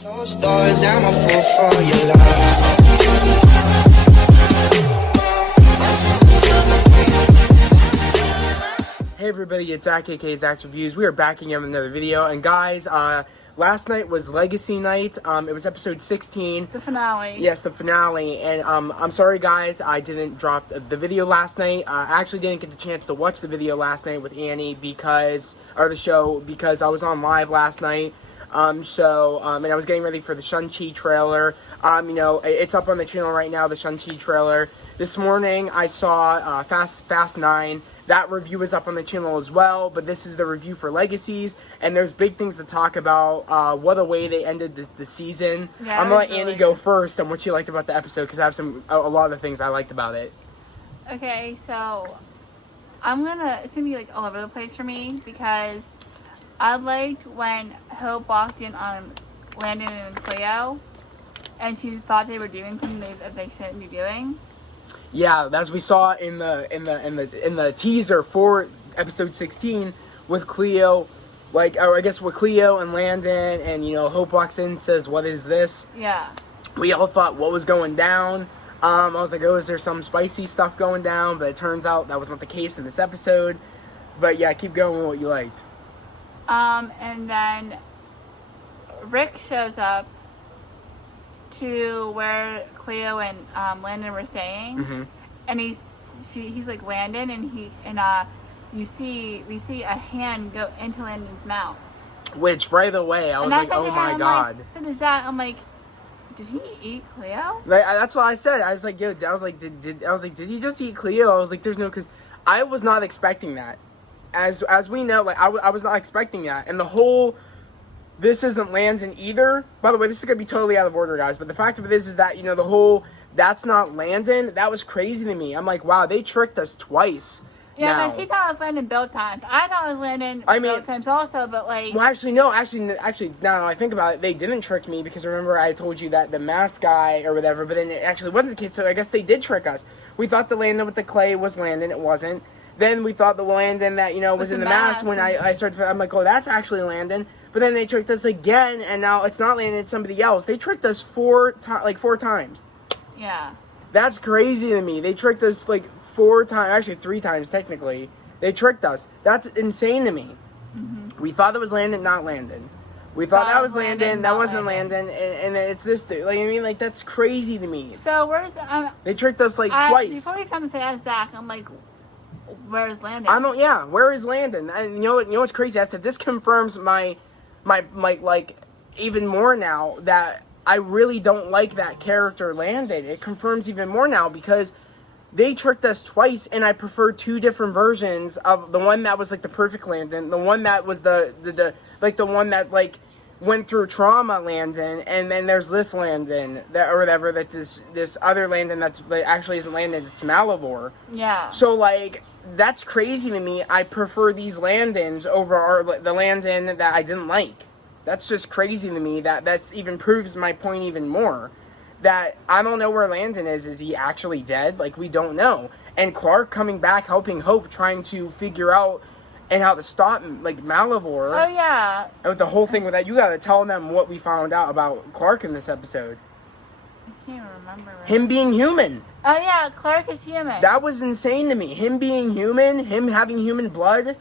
Closed doors, I'm a fool for your love. Hey everybody, it's Zach, aka Zach's Reviews. We are back again with another video, and guys, last night was Legacy night. It was episode 16. The finale. Yes, the finale, and I'm sorry guys, I didn't drop the video last night. I actually didn't get the chance to watch the video last night with Annie or the show, because I was on live last night. And I was getting ready for the Shang-Chi trailer. It's up on the channel right now, the Shang-Chi trailer. This morning, I saw Fast 9. That review is up on the channel as well, but this is the review for Legacies, and there's big things to talk about. What a way they ended the season. Yeah, I'm going to let Annie go first on what she liked about the episode, because I have a lot of things I liked about it. Okay, so it's going to be like all over the place for me, because I liked when Hope walked in on Landon and Cleo, and she thought they were doing something they shouldn't be doing. Yeah, as we saw in the teaser for episode 16 with Cleo, with Cleo and Landon, and Hope walks in and says, "What is this?" Yeah. We all thought what was going down. I was like, "Oh, is there some spicy stuff going down?" But it turns out that was not the case in this episode. But yeah, keep going with what you liked. And then Rick shows up to where Cleo and Landon were staying, Mm-hmm. and he's like Landon, and we see a hand go into Landon's mouth. Which right away I was like, "Oh my god!" What is that? I'm like, did he eat Cleo? Like, that's what I said. I was like, "Yo," I was like, "Did he just eat Cleo?" I was like, "There's no," because I was not expecting that. As we know, like I was not expecting that, and the whole. This isn't Landon either. By the way, this is going to be totally out of order, guys. But the fact of it is that, the whole, that's not Landon, that was crazy to me. I'm like, wow, they tricked us twice. Yeah, because he thought it was Landon both times. I thought it was Landon both times also, but like... Well, actually, no. Actually, now I think about it, they didn't trick me, because remember I told you that the mask guy or whatever, but then it actually wasn't the case, so I guess they did trick us. We thought the Landon with the clay was Landon. It wasn't. Then we thought the Landon that, was in the mask when I started... I'm like, oh, that's actually Landon. But then they tricked us again, and now it's not Landon, it's somebody else. They tricked us four times. Yeah. That's crazy to me. They tricked us like 4 times, actually 3 times technically. They tricked us. That's insane to me. Mm-hmm. We thought it was Landon, not Landon. We thought that was Landon, that wasn't Landon, and it's this dude. Like, I mean, like, that's crazy to me. So, they tricked us like twice. Before we come to ask Zach, I'm like, where is Landon? Where is Landon? And you know what's crazy? I said this confirms my like even more now that I really don't like that character Landon. It confirms even more now because they tricked us twice, and I prefer 2 different versions of the one that was like the perfect Landon, the one that was the one that like went through trauma Landon, and then there's this Landon that or whatever that's this other Landon that's like, actually isn't Landon, it's Malivore. Yeah. So like that's crazy to me. I prefer these Landons over the Landon that I didn't like. That's just crazy to me. That's even proves my point even more. That I don't know where Landon is. Is he actually dead? Like, we don't know. And Clark coming back, helping Hope, trying to figure out and how to stop like Malivore. Oh yeah. And with the whole thing with that, you gotta tell them what we found out about Clark in this episode. I can't remember. Him being human. Oh yeah, Clark is human. That was insane to me. Him being human, him having human blood.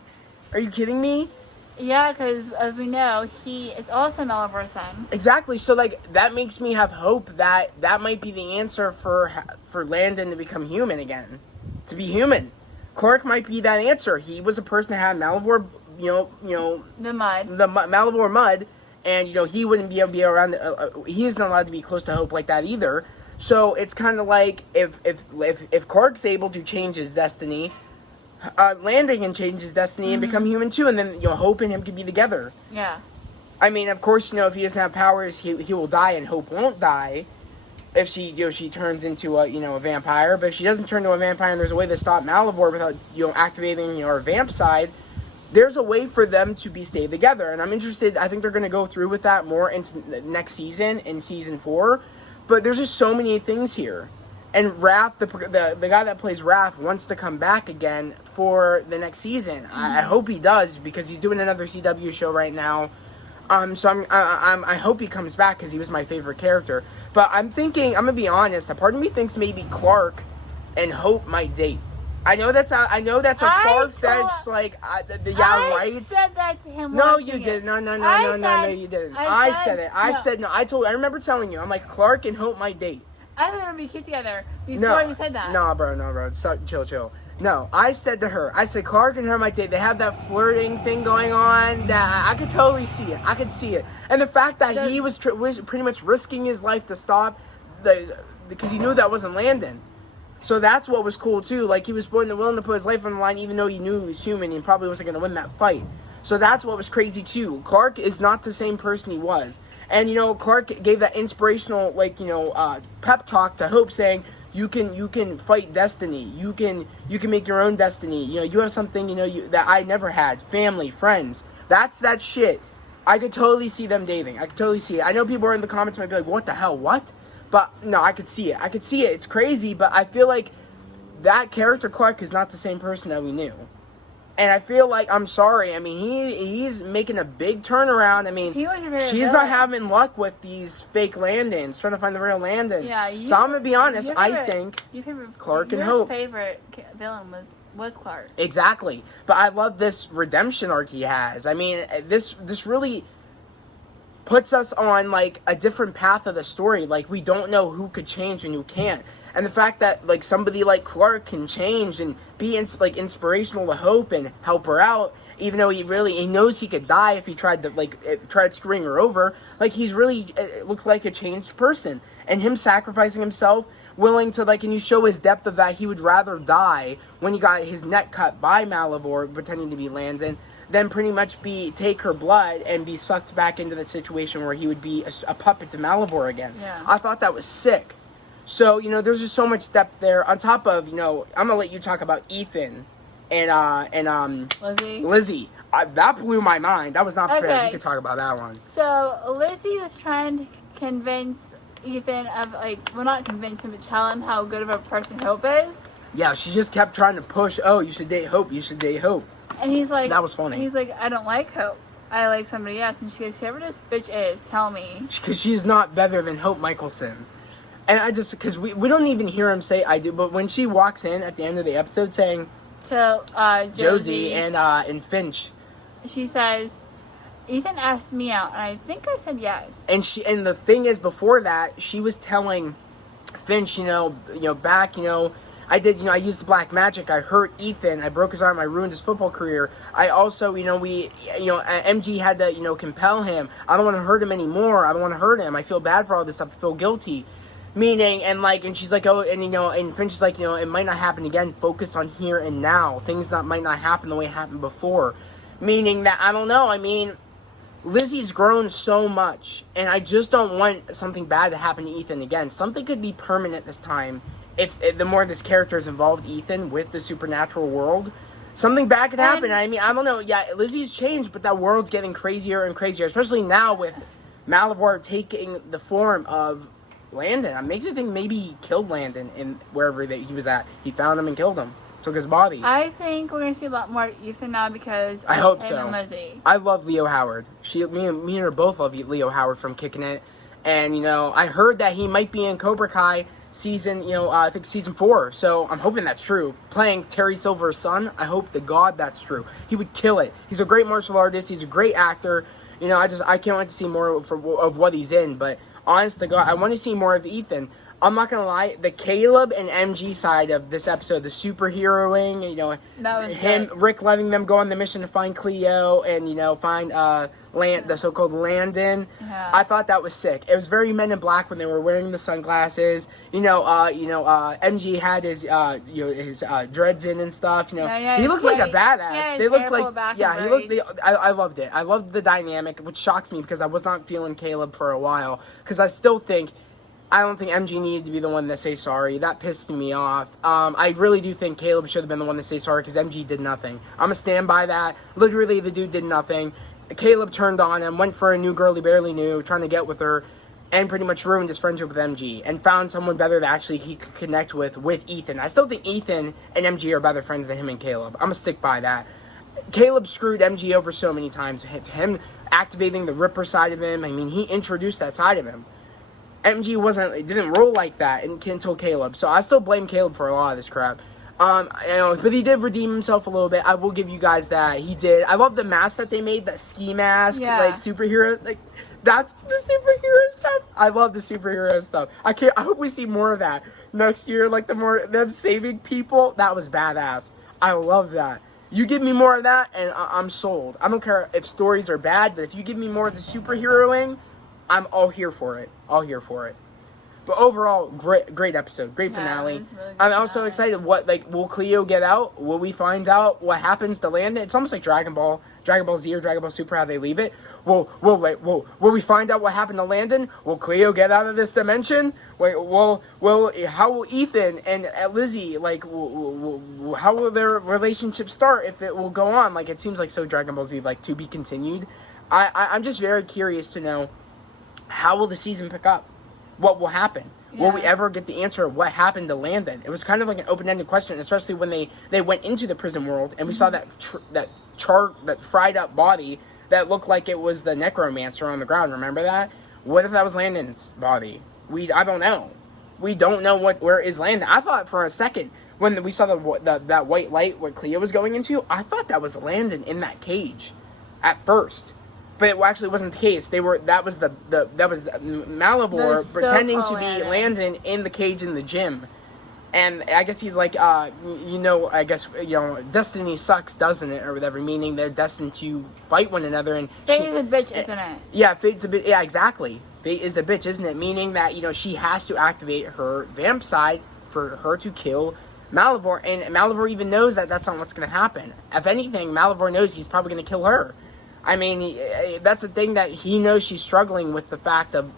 Are you kidding me? Yeah, because as we know, he is also Malivore's son. Exactly. So like that makes me have hope that might be the answer for Landon to become human again, to be human. Clark might be that answer. He was a person that had Malivore, the mud, Malivore mud, and he wouldn't be able to be around. He isn't allowed to be close to Hope like that either. So it's kind of like if Clark's able to change his destiny, Landon can change his destiny and become human too, and then Hope and him can be together. Yeah. I mean, of course, if he doesn't have powers, he will die, and Hope won't die if she turns into a vampire. But if she doesn't turn into a vampire, and there's a way to stop Malivore without activating her vamp side, there's a way for them to stay together. And I'm interested. I think they're going to go through with that more into next season, in season 4. But there's just so many things here. And Raph, the guy that plays Raph, wants to come back again for the next season. I hope he does, because he's doing another CW show right now. So I hope he comes back because he was my favorite character. But I'm thinking, I'm gonna be honest. A part of me thinks maybe Clark and Hope might date. I know that's a far-fetched, like, I said that to him. No, you didn't. No, you didn't. I said it. I remember telling you. I'm like, Clark and Hope might date. I thought they would be cute together before you said that. No, bro. Stop, chill. No, I said to her, Clark and her might date. They have that flirting thing going on that I could totally see it. I could see it. And the fact that he was pretty much risking his life to stop because he knew that wasn't Landon. So that's what was cool too. Like, he was willing to put his life on the line even though he knew he was human and probably wasn't going to win that fight. So that's what was crazy too. Clark is not the same person he was. And, Clark gave that inspirational, pep talk to Hope saying, you can fight destiny. You can make your own destiny. You have something, that I never had. Family, friends. That's that shit. I could totally see them dating. I could totally see it. I know people in the comments might be like, what the hell? What? But no, I could see it. It's crazy, but I feel like that character Clark is not the same person that we knew. And I feel like, I'm sorry, I mean, he's making a big turnaround. I mean, she's not having luck with these fake Landons, trying to find the real Landon. Yeah, so I'm going to be honest, I think Clark and Hope. Your favorite villain was Clark. Exactly. But I love this redemption arc he has. I mean, this really puts us on, like, a different path of the story. Like, we don't know who could change and who can't. And the fact that, like, somebody like Clark can change and be, inspirational to Hope and help her out, even though he knows he could die if he tried screwing her over. Like, he's really, looks like a changed person. And him sacrificing himself, willing to, and you show his depth of that, he would rather die when he got his neck cut by Malivore, pretending to be Landon, than pretty much take her blood and be sucked back into the situation where he would be a puppet to Malivore again. Yeah. I thought that was sick. So, there's just so much depth there. On top of, I'm going to let you talk about Ethan and Lizzie. That blew my mind. That was not prepared. Okay. You could talk about that one. So, Lizzie was trying to convince Ethan of, not convince him, but tell him how good of a person Hope is. Yeah, she just kept trying to push, you should date Hope. And he's like... That was funny. He's like, I don't like Hope. I like somebody else. And she goes, whoever this bitch is, tell me. Because she's not better than Hope Michelson. And I just... Because we don't even hear him say I do. But when she walks in at the end of the episode saying... To Josie and Finch. She says, Ethan asked me out. And I think I said yes. And the thing is, before that, she was telling Finch, back, I used the black magic. I hurt Ethan. I broke his arm. I ruined his football career. I also, MG had to, compel him. I don't want to hurt him anymore. I don't want to hurt him. I feel bad for all this stuff. I feel guilty. Meaning, and she's like, and Finch is like, it might not happen again. Focus on here and now. Things that might not happen the way it happened before. Meaning that, I don't know. I mean, Lizzie's grown so much. And I just don't want something bad to happen to Ethan again. Something could be permanent this time. If the more this character is involved, Ethan, with the supernatural world, something bad could happen. I mean, I don't know. Yeah, Lizzie's changed, but that world's getting crazier and crazier, especially now with Malivore taking the form of Landon. It makes me think maybe he killed Landon in wherever that he was at. He found him and killed him. Took his body. I think we're going to see a lot more Ethan now because I hope so. And Lizzie. I love Leo Howard. Me and her both love Leo Howard from Kicking It. And, I heard that he might be in Cobra Kai season, I think season 4. So I'm hoping that's true. Playing Terry Silver's son, I hope to God that's true. He would kill it. He's a great martial artist. He's a great actor. I can't wait to see more of what he's in. But honest to God, I want to see more of Ethan. I'm not going to lie, the Caleb and MG side of this episode, the superheroing, that was him, good. Rick letting them go on the mission to find Cleo and, find the so-called Landon. Yeah. I thought that was sick. It was very Men in Black when they were wearing the sunglasses. MG had his, his dreads in and stuff. He looked like a badass. Yeah, they looked like, he looked. I loved it. I loved the dynamic, which shocks me because I was not feeling Caleb for a while. Because I don't think MG needed to be the one to say sorry. That pissed me off. I really do think Caleb should have been the one to say sorry because MG did nothing. I'm going to stand by that. Literally, the dude did nothing. Caleb turned on him, went for a new girl he barely knew, trying to get with her, and pretty much ruined his friendship with MG and found someone better that actually he could connect with Ethan. I still think Ethan and MG are better friends than him and Caleb. I'm going to stick by that. Caleb screwed MG over so many times. Him activating the Ripper side of him. I mean, he introduced that side of him. MG didn't roll like that until Caleb. So I still blame Caleb for a lot of this crap. But he did redeem himself a little bit. I will give you guys that. He did. I love the mask that they made, that ski mask, like superhero, like that's the superhero stuff. I love the superhero stuff. I hope we see more of that next year. Like them saving people. That was badass. I love that. You give me more of that, and I'm sold. I don't care if stories are bad, but if you give me more of the superheroing, I'm all here for it. All here for it. But overall, great episode, great finale. Really I'm also excited. Will Cleo get out? Will we find out what happens to Landon? It's almost like Dragon Ball Z or Dragon Ball Super, how they leave it. Will we find out what happened to Landon? Will Cleo get out of this dimension? How will Ethan and Lizzie, how will their relationship start, if it will go on? Like, it seems like so Dragon Ball Z, like, to be continued. I'm just very curious to know, how will the season pick up? What will happen? Yeah. Will we ever get the answer of what happened to Landon? It was kind of like an open-ended question, especially when they went into the prison world and we saw that fried up body that looked like it was the necromancer on the ground. Remember that? What if that was Landon's body? I don't know. We don't know where is Landon. I thought for a second when we saw that white light what Cleo was going into, I thought that was Landon in that cage at first. But it actually wasn't the case. That was Malivore pretending to be Landon in the cage in the gym. And I guess he's like, destiny sucks, doesn't it? Or whatever, meaning they're destined to fight one another. And Fate is a bitch, isn't it? Yeah, fate's a bitch. Yeah, exactly. Fate is a bitch, isn't it? Meaning that, she has to activate her vamp side for her to kill Malivore. And Malivore even knows that that's not what's going to happen. If anything, Malivore knows he's probably going to kill her. I mean, that's the thing, that he knows she's struggling with the fact of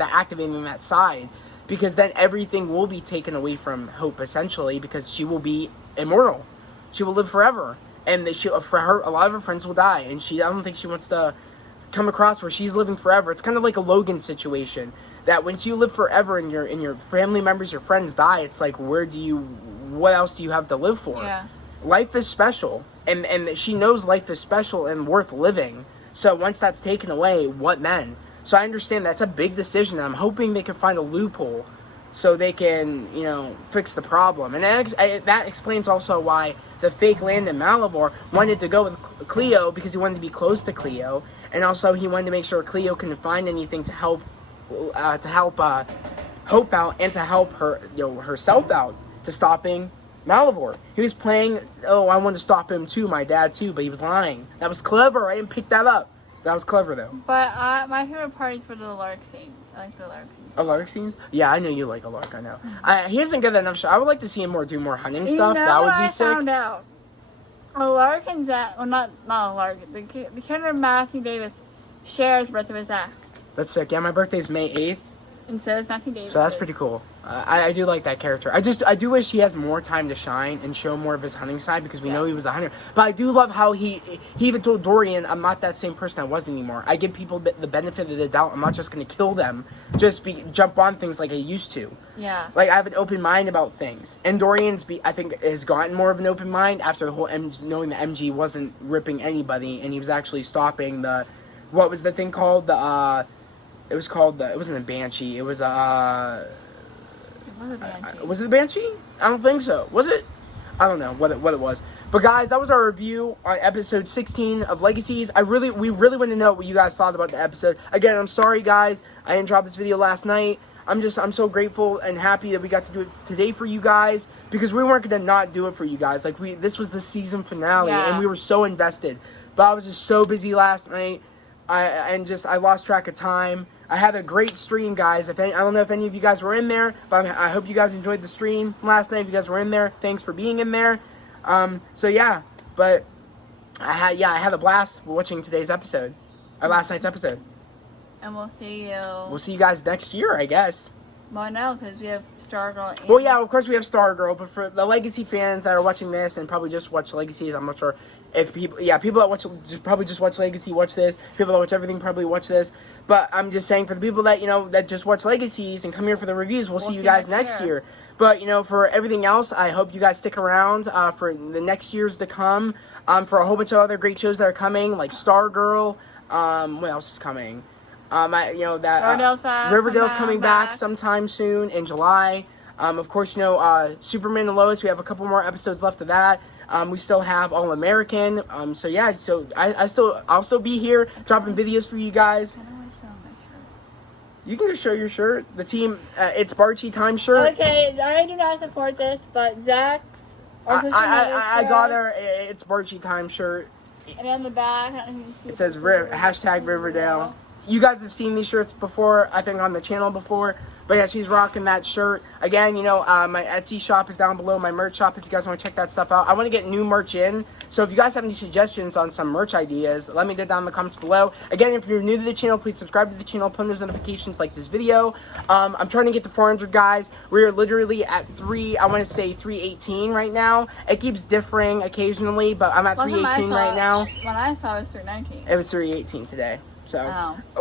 activating that side, because then everything will be taken away from Hope, essentially, because she will be immortal. She will live forever. And for her, a lot of her friends will die. And I don't think she wants to come across where she's living forever. It's kind of like a Logan situation, that when you live forever and your family members, your friends die, it's like, what else do you have to live for? Yeah. Life is special. And she knows life is special and worth living. So once that's taken away, what then? So I understand that's a big decision. And I'm hoping they can find a loophole so they can, fix the problem. And that explains also why the fake Landon Malivore wanted to go with Cleo, because he wanted to be close to Cleo. And also he wanted to make sure Cleo couldn't find anything to help Hope out, and to help her, herself out, to stopping Malivore. He was playing, I wanted to stop him too, my dad too, but he was lying. That was clever. I didn't pick that up. That was clever, though. But my favorite part is for the Lark scenes. I like the Lark scenes. Oh, Lark scenes? Yeah, I know you like a Lark, I know. He doesn't get enough show. I would like to see him do more hunting stuff. That would be sick. I found out? A Lark and Zach, well, not a Lark. The character Matthew Davis shares birthday with Zach. That's sick. Yeah, my birthday's May 8th. And so is Matthew Davis. So that's pretty cool. I do like that character. I do wish he has more time to shine and show more of his hunting side, because we know he was a hunter. But I do love how he even told Dorian, I'm not that same person I was anymore. I give people the benefit of the doubt. I'm not just going to kill them. Just jump on things like I used to. Yeah. Like, I have an open mind about things. And Dorian's, I think, has gotten more of an open mind after the whole knowing that MG wasn't ripping anybody, and he was actually stopping what was the thing called? It wasn't a Banshee. It was It was a Banshee. Was it a Banshee? I don't think so. Was it? I don't know what it was. But guys, that was our review on episode 16 of Legacies. We really want to know what you guys thought about the episode. Again, I'm sorry guys, I didn't drop this video last night. I'm so grateful and happy that we got to do it today for you guys, because we weren't gonna not do it for you guys. This was the season finale, and we were so invested. But I was just so busy last night. I lost track of time. I had a great stream, guys. I don't know if any of you guys were in there, but I hope you guys enjoyed the stream last night. If you guys were in there, thanks for being in there. But I had a blast watching today's episode, or last night's episode. And we'll see you. We'll see you guys next year, I guess. Well, no, because we have Stargirl. And Well, yeah, of course we have Stargirl, but for the Legacy fans that are watching this and probably just watch Legacies, I'm not sure if people that watch probably just watch Legacy watch this. People that watch everything probably watch this. But I'm just saying for the people that that just watch Legacies and come here for the reviews, we'll see you guys next year. But for everything else, I hope you guys stick around for the next years to come. For a whole bunch of other great shows that are coming, like Stargirl. What else is coming? Riverdale's coming back sometime soon in July. Of course, Superman and Lois. We have a couple more episodes left of that. We still have All American. So I'll still be here dropping videos for you guys. I don't want to show my shirt. You can go show your shirt. The team, it's Barchi Time shirt. Okay, I do not support this, but Zach's. I got her. It's Barchi Time shirt. And on the back, I don't know if you can see It says hashtag Riverdale. You guys have seen these shirts before, I think on the channel before. But yeah, she's rocking that shirt. Again, my Etsy shop is down below, my merch shop, if you guys want to check that stuff out. I want to get new merch in. So if you guys have any suggestions on some merch ideas, let me know down in the comments below. Again, if you're new to the channel, please subscribe to the channel, put on those notifications, like this video. I'm trying to get to 400 guys. We're literally at 318 right now. It keeps differing occasionally, but I'm at 318 right now. When I saw it was 319. It was 318 today. So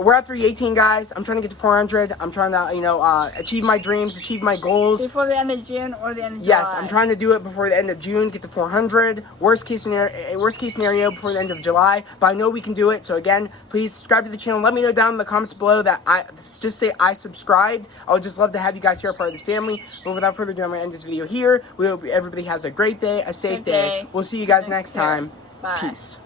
we're at 318, guys. I'm trying to get to 400. I'm trying to, achieve my dreams, achieve my goals. Before the end of June or the end of July. Yes, I'm trying to do it before the end of June, get to 400. Worst case scenario before the end of July. But I know we can do it. So again, please subscribe to the channel. Let me know down in the comments below that just say I subscribed. I would just love to have you guys here, part of this family. But without further ado, I'm gonna end this video here. We hope everybody has a great day, a safe day. We'll see you guys next time. Bye. Peace.